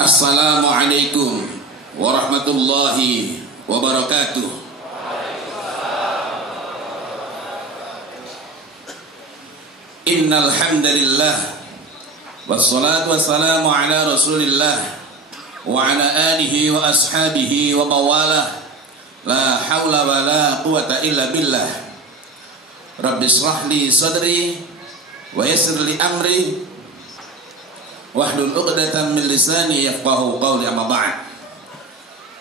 Assalamualaikum warahmatullahi wabarakatuh. Innal hamdalillah wassalatu wassalamu ala Rasulillah wa ala alihi wa ashabihi wa mawalah. La haula wa la quwata illa billah. Rabbi shrah li sadri wa yassir li amri wahlul 'uqdatam min lisani yafqahu qawli, amma ba'd.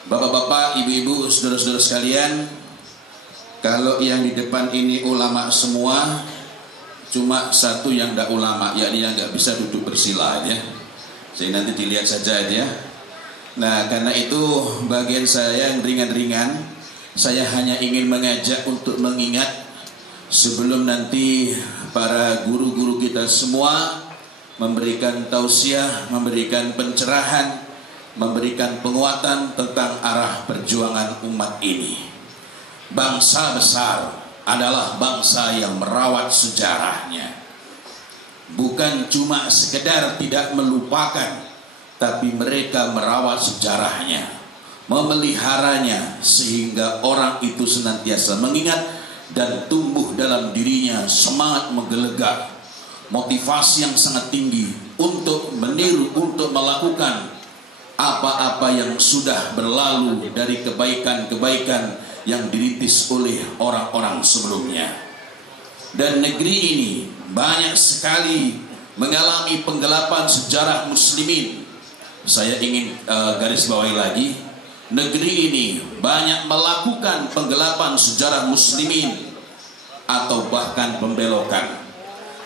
Bapak-bapak, ibu-ibu, saudara-saudara sekalian, kalau yang di depan ini ulama semua, cuma satu yang tidak ulama, yakni yang nggak bisa duduk bersila ya. Jadi nanti dilihat saja ya. Nah, karena itu bagian saya yang ringan-ringan, saya hanya ingin mengajak untuk mengingat sebelum nanti para guru-guru kita semua memberikan tausiah, memberikan pencerahan, memberikan penguatan tentang arah perjuangan umat ini. Bangsa besar adalah bangsa yang merawat sejarahnya. Bukan cuma sekedar tidak melupakan, tapi mereka merawat sejarahnya, memeliharanya sehingga orang itu senantiasa mengingat dan tumbuh dalam dirinya semangat menggelegak, motivasi yang sangat tinggi untuk meniru, untuk melakukan apa-apa yang sudah berlalu dari kebaikan-kebaikan yang dirintis oleh orang-orang sebelumnya. Dan negeri ini banyak sekali mengalami penggelapan sejarah muslimin. Saya ingin garis bawahi lagi, negeri ini banyak melakukan penggelapan sejarah muslimin atau bahkan pembelokan.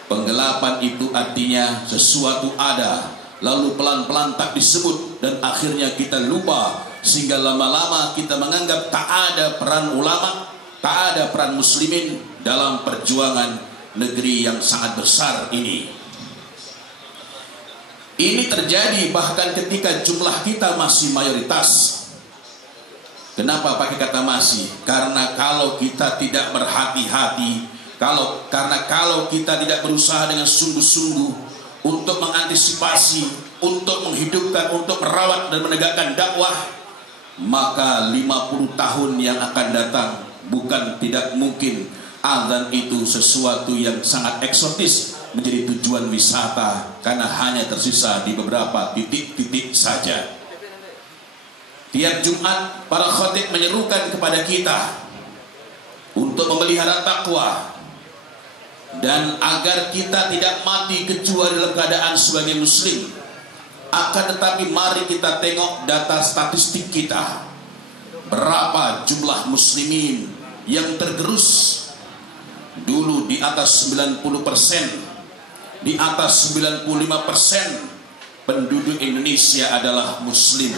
Penggelapan itu artinya sesuatu ada, lalu pelan-pelan tak disebut, dan akhirnya kita lupa, sehingga lama-lama kita menganggap tak ada peran ulama, tak ada peran muslimin dalam perjuangan negeri yang sangat besar ini. Ini terjadi bahkan ketika jumlah kita masih mayoritas. Kenapa pakai kata masih? Karena kalau kita tidak berhati-hati, karena kalau kita tidak berusaha dengan sungguh-sungguh untuk mengantisipasi, untuk menghidupkan, untuk merawat dan menegakkan dakwah, maka 50 tahun yang akan datang bukan tidak mungkin azan itu sesuatu yang sangat eksotis menjadi tujuan wisata, karena hanya tersisa di beberapa titik-titik saja. Tiap Jumat para khatib menyerukan kepada kita untuk memelihara takwa, dan agar kita tidak mati kecuali dalam keadaan sebagai muslim. Akan tetapi mari kita tengok data statistik kita. Berapa jumlah muslimin yang tergerus? Dulu di atas 90%, di atas 95% penduduk Indonesia adalah muslim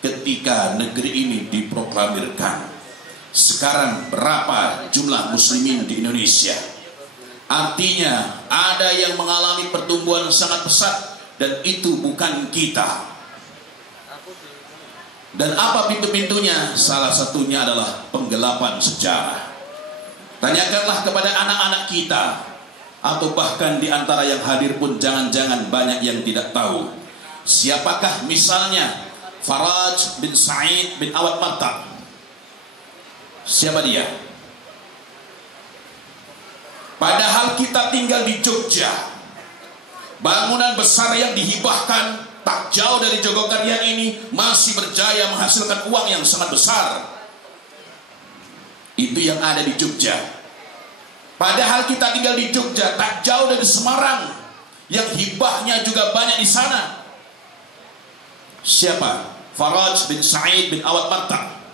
ketika negeri ini diproklamirkan. Sekarang berapa jumlah muslimin di Indonesia? Artinya ada yang mengalami pertumbuhan sangat pesat, dan itu bukan kita. Dan apa pintu-pintunya? Salah satunya adalah penggelapan sejarah. Tanyakanlah kepada anak-anak kita, atau bahkan di antara yang hadir pun jangan-jangan banyak yang tidak tahu. Siapakah misalnya Faraj bin Sa'id bin Awad Marta? Siapa dia? Padahal kita tinggal di Jogja, bangunan besar yang dihibahkan tak jauh dari Jogokarian ini masih berjaya menghasilkan uang yang sangat besar. Itu yang ada di Jogja. Padahal kita tinggal di Jogja, tak jauh dari Semarang, yang hibahnya juga banyak di sana. Siapa? Faraj bin Sa'id bin Awad Marta.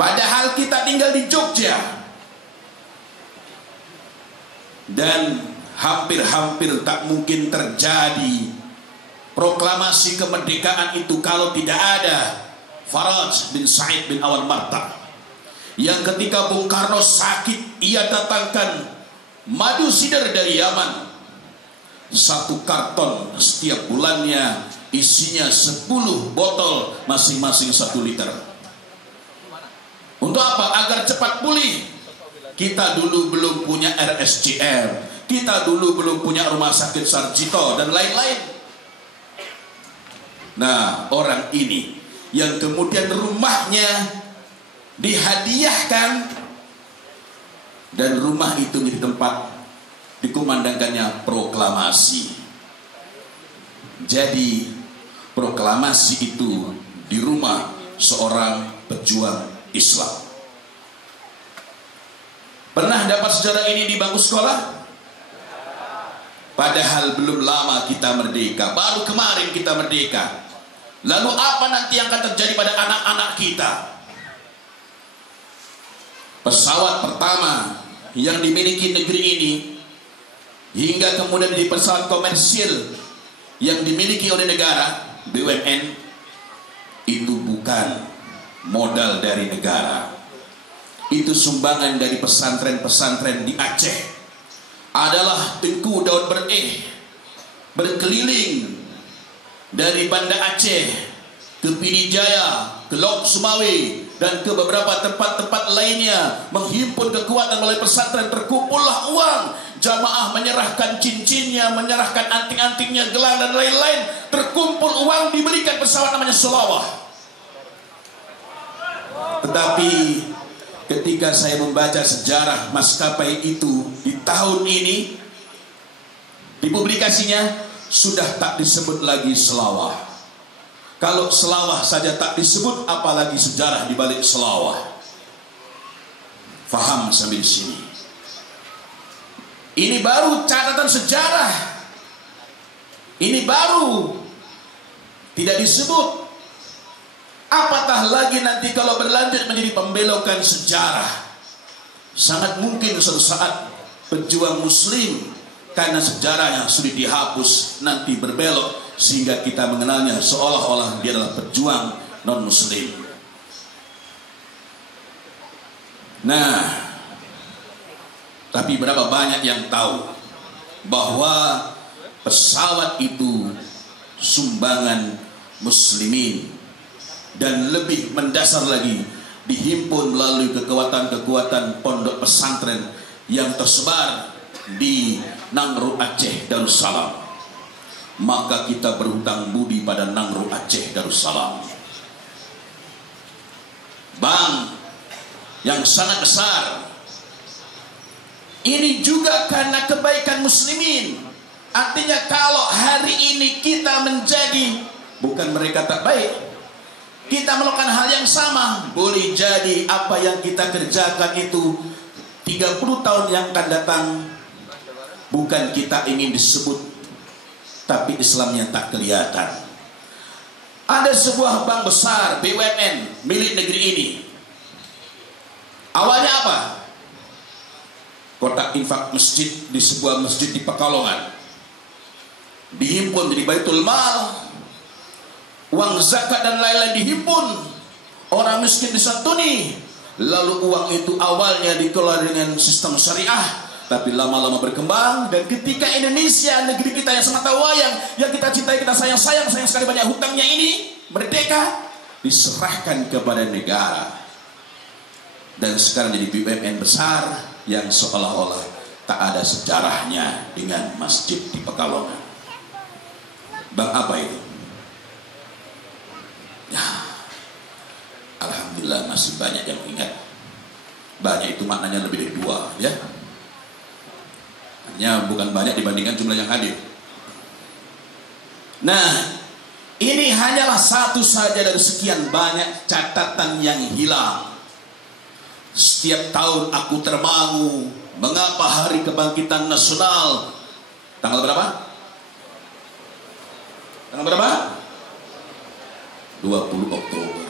Padahal kita tinggal di Jogja. Dan hampir-hampir tak mungkin terjadi proklamasi kemerdekaan itu kalau tidak ada Faraj bin Sa'id bin Awad Marta, yang ketika Bung Karno sakit, ia datangkan madu sidar dari Yaman. 1 karton setiap bulannya isinya 10 botol, masing-masing 1 liter. Untuk apa? Agar cepat pulih. Kita dulu belum punya RSCM, kita dulu belum punya rumah sakit Sarjito dan lain-lain. Nah, orang ini yang kemudian rumahnya dihadiahkan, dan rumah itu menjadi tempat dikumandangkannya proklamasi. Jadi proklamasi itu di rumah seorang pejuang Islam. Pernah dapat sejarah ini di bangku sekolah? Padahal belum lama kita merdeka, baru kemarin kita merdeka. Lalu apa nanti yang akan terjadi pada anak-anak kita? Pesawat pertama yang dimiliki negeri ini, hingga kemudian di pesawat komersil yang dimiliki oleh negara, BUMN, itu bukan modal dari negara. Itu sumbangan dari pesantren-pesantren di Aceh. Adalah Tengku Daud berkeliling dari Banda Aceh ke Pidijaya, ke Lok Sumawe, dan ke beberapa tempat-tempat lainnya, menghimpun kekuatan melalui pesantren. Terkumpullah uang, jamaah menyerahkan cincinnya, menyerahkan anting-antingnya, gelang dan lain-lain. Terkumpul uang, diberikan pesawat namanya Solawah. Tetapi ketika saya membaca sejarah maskapai itu di tahun ini, di publikasinya sudah tak disebut lagi Selawah. Kalau Selawah saja tak disebut, apalagi sejarah di balik Selawah. Faham sampai di sini. Ini baru catatan sejarah. Ini baru tidak disebut. Apatah lagi nanti kalau berlanjut menjadi pembelokan sejarah. Sangat mungkin suatu saat pejuang muslim, karena sejarahnya sudah dihapus, nanti berbelok sehingga kita mengenalnya seolah-olah dia adalah pejuang non muslim. Nah, tapi berapa banyak yang tahu bahwa pesawat itu sumbangan muslimin, dan lebih mendasar lagi dihimpun melalui kekuatan-kekuatan pondok pesantren yang tersebar di Nangro Aceh Darussalam. Maka kita berhutang budi pada Nangro Aceh Darussalam, bank yang sangat besar. Ini juga karena kebaikan muslimin. Artinya kalau hari ini kita menjadi, bukan mereka tak baik, kita melakukan hal yang sama, boleh jadi apa yang kita kerjakan itu 30 tahun yang akan datang, bukan kita ingin disebut, tapi Islamnya tak kelihatan. Ada sebuah bank besar BUMN milik negeri ini. Awalnya apa? Kotak infak masjid di sebuah masjid di Pekalongan dihimpun jadi Baitul Mal. Uang zakat dan lain-lain dihimpun, orang miskin disantuni. Lalu uang itu awalnya dikelola dengan sistem syariah, tapi lama-lama berkembang. Dan ketika Indonesia, negeri kita yang semata wayang, yang kita cintai, kita sayang sekali banyak hutangnya ini, merdeka, diserahkan kepada negara. Dan sekarang jadi BUMN besar yang seolah-olah tak ada sejarahnya dengan masjid di Pekalongan. Bang apa itu? Ya, alhamdulillah masih banyak yang ingat. Banyak itu maknanya lebih dari 2, ya. Hanya bukan banyak dibandingkan jumlah yang hadir. Nah, ini hanyalah satu saja dari sekian banyak catatan yang hilang. Setiap tahun aku termangu, mengapa hari kebangkitan nasional tanggal berapa? Tanggal berapa? 20 Oktober.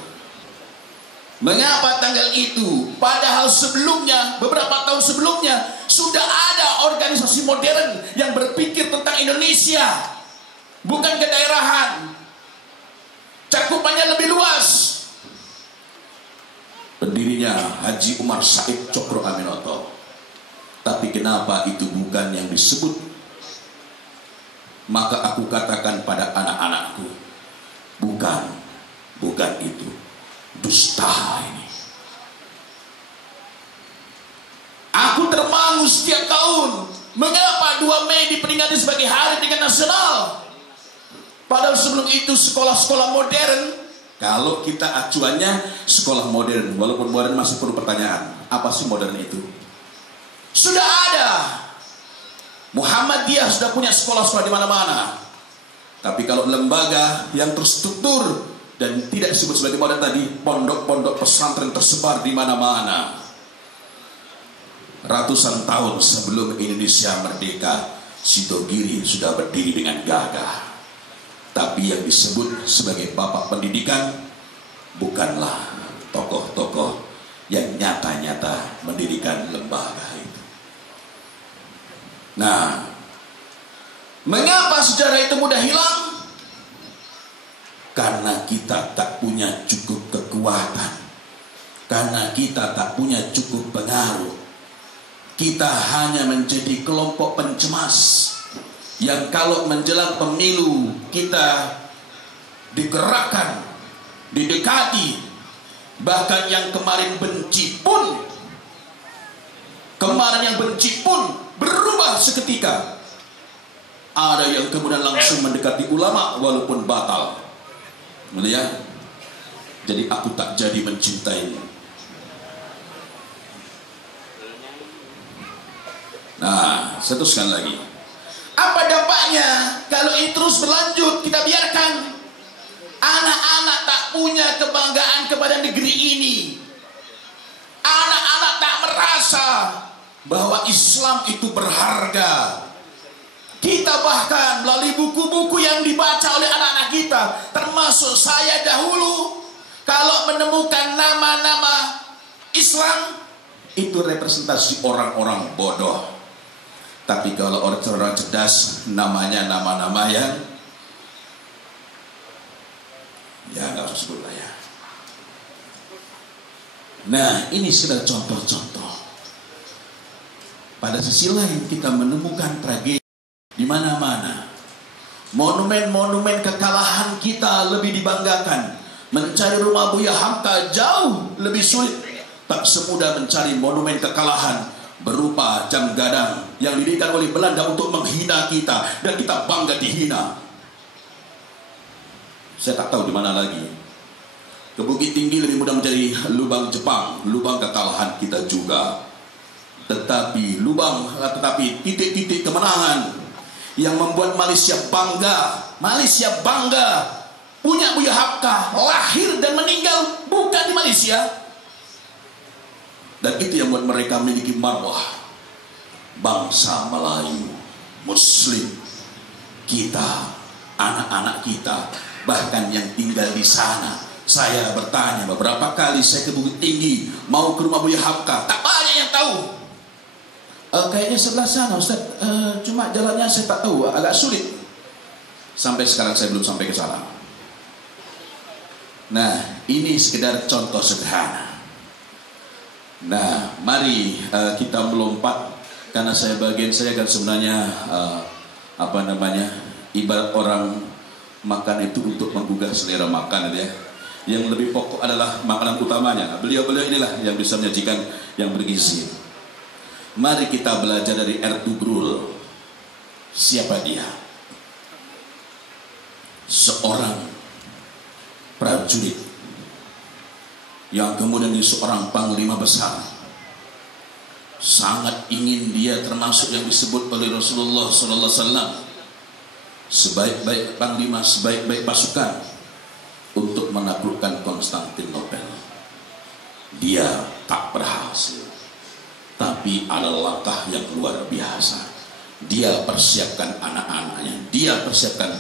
Mengapa tanggal itu? Padahal sebelumnya, beberapa tahun sebelumnya, sudah ada organisasi modern yang berpikir tentang Indonesia, bukan kedaerahan. Cakupannya lebih luas. Pendirinya Haji Umar Said Cokro Aminoto. Tapi kenapa itu bukan yang disebut? Maka aku katakan pada anak-anakku, bukan itu, dusta ini. Aku termangu setiap tahun. Mengapa 2 Mei diperingati sebagai hari dengan nasional? Padahal sebelum sebelum itu sekolah-sekolah modern. Kalau kita acuannya sekolah modern, walaupun modern masih perlu pertanyaan, apa sih modern itu? Sudah ada. Muhammadiyah sudah punya sekolah-sekolah di mana-mana. Tapi kalau lembaga yang terstruktur dan tidak disebut sebagai modern tadi, pondok-pondok pesantren tersebar di mana-mana. Ratusan tahun sebelum Indonesia merdeka, Sidogiri sudah berdiri dengan gagah. Tapi yang disebut sebagai bapak pendidikan bukanlah tokoh-tokoh yang nyata-nyata mendirikan lembaga itu. Nah, mengapa sejarah itu mudah hilang? Karena kita tak punya cukup kekuatan. Karena kita tak punya cukup pengaruh. Kita hanya menjadi kelompok pencemas yang kalau menjelang pemilu kita digerakkan, didekati. Bahkan yang kemarin benci pun, berubah seketika. Ada yang kemudian langsung mendekati ulama walaupun batal. Melihat, jadi aku tak jadi mencintaimu. Nah, saya teruskan lagi. Apa dampaknya kalau ini terus berlanjut, kita biarkan? Anak-anak tak punya kebanggaan kepada negeri ini. Anak-anak tak merasa bahwa Islam itu berharga. Kita bahkan melalui buku-buku yang dibaca oleh anak-anak kita, termasuk saya dahulu, kalau menemukan nama-nama Islam, itu representasi orang-orang bodoh. Tapi kalau orang cerdas, namanya nama-nama yang ya nggak usah sebut lah ya. Nah, ini sudah contoh-contoh. Pada sisi lain kita menemukan tragedi di mana-mana. Monumen-monumen kekalahan kita lebih dibanggakan. Mencari rumah Buya Hamka jauh lebih sulit. Tak semudah mencari monumen kekalahan berupa jam gadang yang didirikan oleh Belanda untuk menghina kita, dan kita bangga dihina. Saya tak tahu di mana lagi. Ke Bukit Tinggi lebih mudah menjadi lubang Jepang, lubang kekalahan kita juga. Tetapi titik-titik kemenangan yang membuat Malaysia bangga punya Buya Hamka, lahir dan meninggal bukan di Malaysia. Dan itu yang membuat mereka memiliki marwah. Bangsa Melayu, Muslim, kita, anak-anak kita, bahkan yang tinggal di sana. Saya bertanya beberapa kali saya ke Bukit Tinggi, mau ke rumah Buya Hamka, tak banyak yang tahu. Kayaknya sebelah sana Ustaz, cuma jalannya saya tak tahu, agak sulit. Sampai sekarang saya belum sampai ke sana. Nah, ini sekedar contoh sederhana. Nah, mari kita melompat, karena bagian saya kan sebenarnya ibarat orang makan itu untuk menggugah selera makan ya. Yang lebih pokok adalah makanan utamanya. Beliau-beliau inilah yang bisa menyajikan yang bergizi. Mari kita belajar dari Ertugrul. Siapa dia? Seorang prajurit yang kemudian di seorang panglima besar. Sangat ingin dia termasuk yang disebut oleh Rasulullah SAW sebaik-baik panglima, sebaik-baik pasukan untuk menaklukkan Konstantinopel. Dia tak berhasil, tapi ada langkah yang luar biasa. Dia persiapkan anak-anaknya, dia persiapkan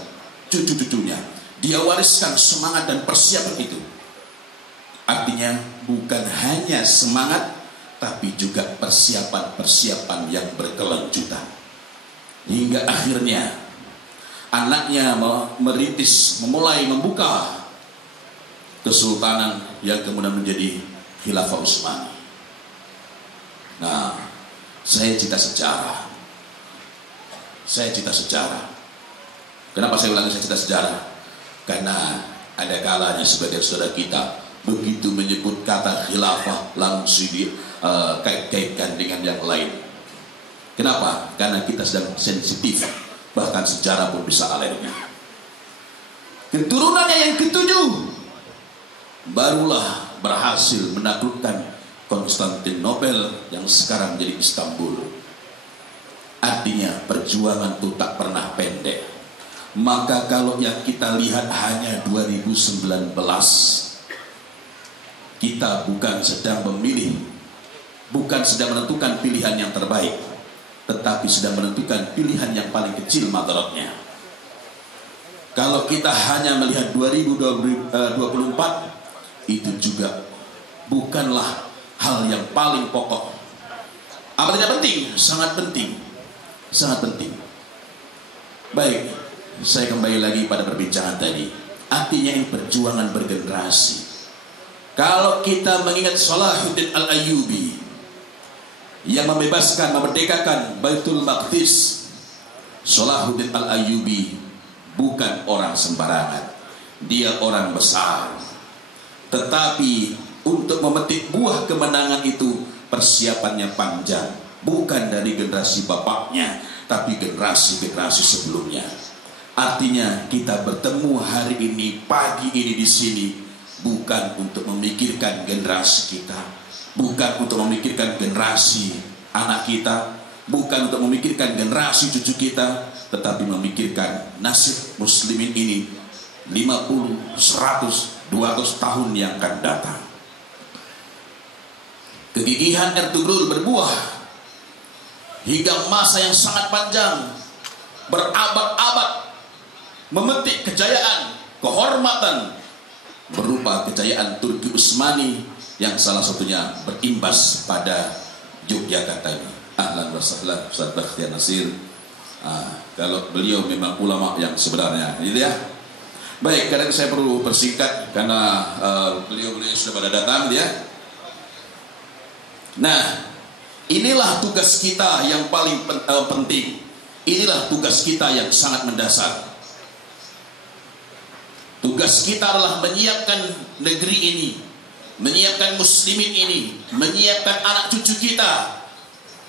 cucu-cucunya, dia wariskan semangat dan persiapan itu. Artinya bukan hanya semangat, tapi juga persiapan-persiapan yang berkelanjutan. Hingga akhirnya anaknya memulai membuka kesultanan yang kemudian menjadi Khilafah Utsmani. Nah, saya cerita sejarah. Kenapa saya ulangi saya cerita sejarah? Karena ada kalanya sebagian saudara kita begitu menyebut kata khilafah langsung dikait-kaitkan dengan yang lain. Kenapa? Karena kita sedang sensitif, bahkan sejarah pun bisa alergi. Keturunannya yang ketujuh barulah berhasil menaklukkan Konstantinopel yang sekarang menjadi Istanbul. Artinya perjuangan itu tak pernah pendek. Maka kalau yang kita lihat hanya 2019, kita bukan sedang memilih, bukan sedang menentukan pilihan yang terbaik, tetapi sedang menentukan pilihan yang paling kecil madaratnya. Kalau kita hanya melihat 2024, itu juga bukanlah hal yang paling pokok. Apa tidak penting? Sangat penting. Sangat penting. Baik, saya kembali lagi pada perbincangan tadi. Artinya ini perjuangan bergenerasi. Kalau kita mengingat Salahuddin Al-Ayyubi yang membebaskan, memerdekakan Baitul Maqdis, Salahuddin Al-Ayyubi bukan orang sembarangan. Dia orang besar. Tetapi untuk memetik buah kemenangan itu persiapannya panjang, bukan dari generasi bapaknya, tapi generasi-generasi sebelumnya. Artinya kita bertemu hari ini, pagi ini di sini, bukan untuk memikirkan generasi kita, bukan untuk memikirkan generasi anak kita, bukan untuk memikirkan generasi cucu kita, tetapi memikirkan nasib muslimin ini 50, 100, 200 tahun yang akan datang. Kegigihan Ertugrul berbuah hingga masa yang sangat panjang, berabad-abad, memetik kejayaan, kehormatan berupa kejayaan Turki Utsmani yang salah satunya berimbas pada Yogyakarta ini. Ahlan wa sahlan Ustaz Bakhtiar Nasir. Kalau beliau memang ulama yang sebenarnya, gitu ya. Baik, kadang saya perlu persingkat karena beliau-beliau sudah pada datang, ya. Nah, inilah tugas kita yang paling penting. Inilah tugas kita yang sangat mendasar. Tugas kita adalah menyiapkan negeri ini, menyiapkan muslimin ini, menyiapkan anak cucu kita.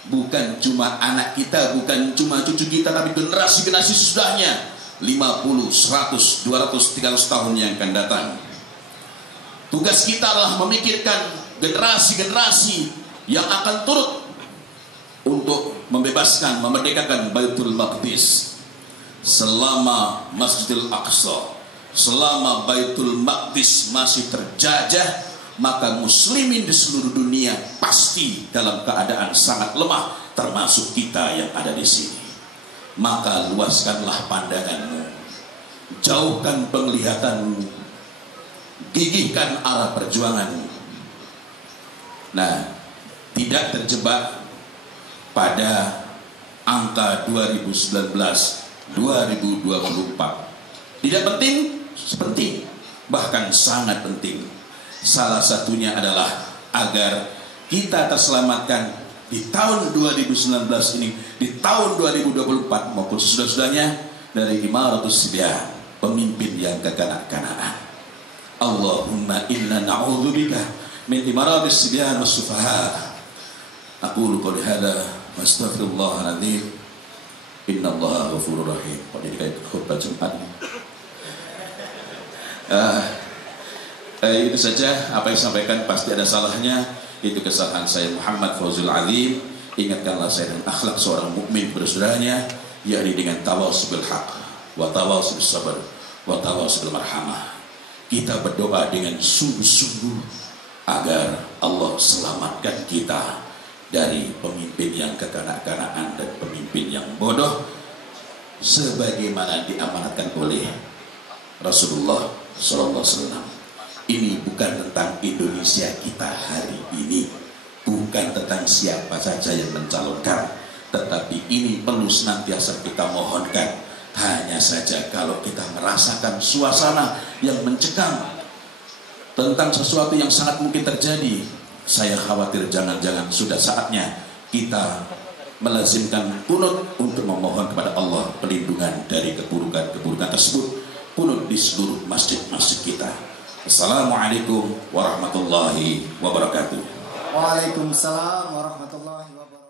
Bukan cuma anak kita, bukan cuma cucu kita, tapi generasi-generasi sesudahnya, 50, 100, 200, 300 tahun yang akan datang. Tugas kita adalah memikirkan generasi-generasi yang akan turut untuk membebaskan, memerdekakan Baitul Maqdis. Selama Masjidil Aqsa, selama Baitul Maqdis masih terjajah, maka muslimin di seluruh dunia pasti dalam keadaan sangat lemah, termasuk kita yang ada di sini. Maka luaskanlah pandanganmu, jauhkan penglihatanmu, gigihkan arah perjuanganmu. Nah, tidak terjebak pada angka 2019, 2024. Tidak penting, penting, bahkan sangat penting. Salah satunya adalah agar kita terselamatkan di tahun 2019 ini, di tahun 2024 maupun sesudah-sudahnya dari Imaratus Sibyan, pemimpin yang kekanak-kanakan. Allahumma inna na'udzubika min Imaratus Sibyan was-sufaha. Aqulu qouli hadza wa astaghfirullahal azim. Innallaha ghafurur rahim. Jadi kayak khutbah Jumat ini. Itu saja apa yang sampaikan, pasti ada salahnya. Itu kesalahan saya, Muhammad Fauzul Alim. Ingatkanlah saya dan akhlak seorang mukmin bersaudaranya, yakni dengan tawasul bil haq wa tawasul bis sabr wa tawasul bil marhamah. Kita berdoa dengan sungguh-sungguh agar Allah selamatkan kita dari pemimpin yang kekanak-kanakan dan pemimpin yang bodoh, sebagaimana diamanatkan oleh Rasulullah SAW. Ini bukan tentang Indonesia kita hari ini, bukan tentang siapa saja yang mencalonkan, tetapi ini perlu senantiasa kita mohonkan. Hanya saja kalau kita merasakan suasana yang mencekam tentang sesuatu yang sangat mungkin terjadi, saya khawatir jangan-jangan sudah saatnya kita melazimkan kunut untuk memohon kepada Allah perlindungan dari keburukan-keburukan tersebut. Kunut di seluruh masjid-masjid kita. Assalamualaikum warahmatullahi wabarakatuh. Waalaikumsalam warahmatullahi wabarakatuh.